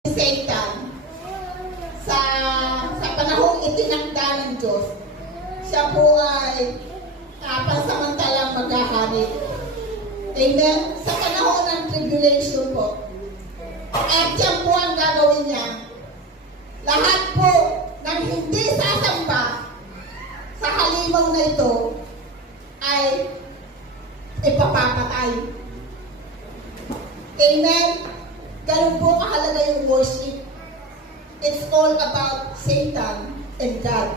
Satan sa panahong itinakda ng Diyos, siya po ay pansamantalang maghahanip. Amen? Sa panahon ng tribulation po. At yan po ang gagawin niya. Lahat po ng hindi sasamba sa halimaw na ito ay ipapapatay. Amen? Ganun po kahalaga yung worship. It's all about Satan and God.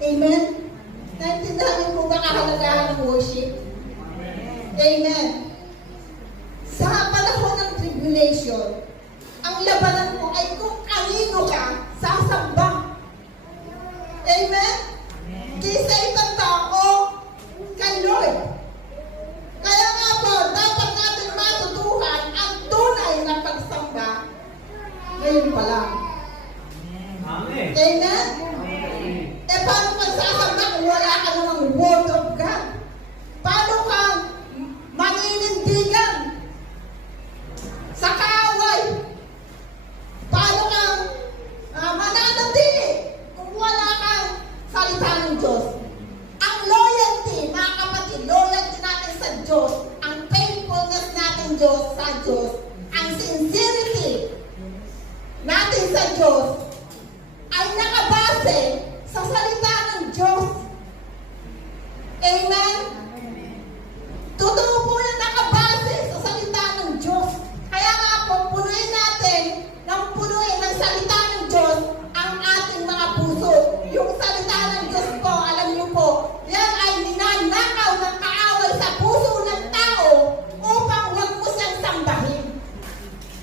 Amen? Naintindihan niyo po ba kahalagahan ng worship? Amen. Sa panahon ng tribulation, ang labanan mo ay kung kanino ka sasamba. Amen? Kay Satan tao, kay Lord. Kaya nga po, dapat natin matutuhan ang tunay na pagsamba ngayon pa lang. Amen. Amen? E paano magsasamba kung wala ka namang Word of God? Paano kang maninindigan sa kaaway? Paano kang mananatili kung wala kang salita ng Diyos? Ang loyalty, mga kapatid, loyalty natin sa Diyos, ang faithfulness natin sa Diyos, ang sincerity natin sa Diyos,